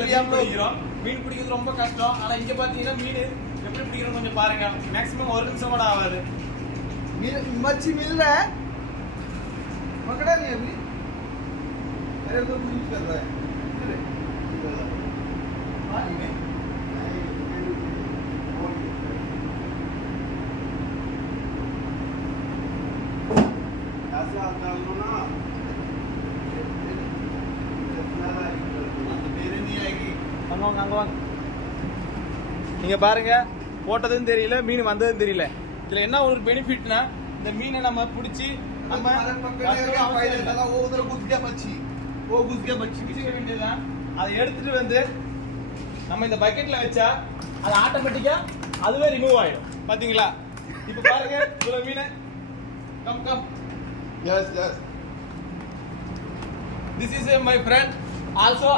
பிடிக்கிறோம். மீன் பிடிக்கிறது ரொம்ப கஷ்டம். ஆனா இங்க பாத்தீங்கன்னா மீன் எப்படி பிடிக்கிறோம் கொஞ்சம் பாருங்க. மேக்ஸிமம் 1 நிமிஷம் கூட ஆகாது. मच्छी मिल रहा है, पकड़ा नहीं अभी। अरे तो यूज कर रहा है पानी में। ऐसे हाथ डाल लो ना, मेरे नहीं आएगी। அங்க நீங்க பாருங்க, போட்டதும் தெரியல, மீன் வந்ததும் தெரியல. இதுல என்ன ஒரு பெனிஃபிட்னா, இந்த மீனை நம்ம பிடிச்சி நம்ம वो उधर घुस गया मच्छी, वो घुस गया मच्छी பிடிக்க வேண்டியதுதான். அதை எடுத்துட்டு வந்து நம்ம இந்த பக்கெட்ல வச்சா அது ஆட்டோமேட்டிக்கா அதுவே ரிமூவ் ஆயிடும். பாத்தீங்களா? இப்ப பாருங்க இவ்வளவு மீன். Come come. Yes yes, This is my friend also.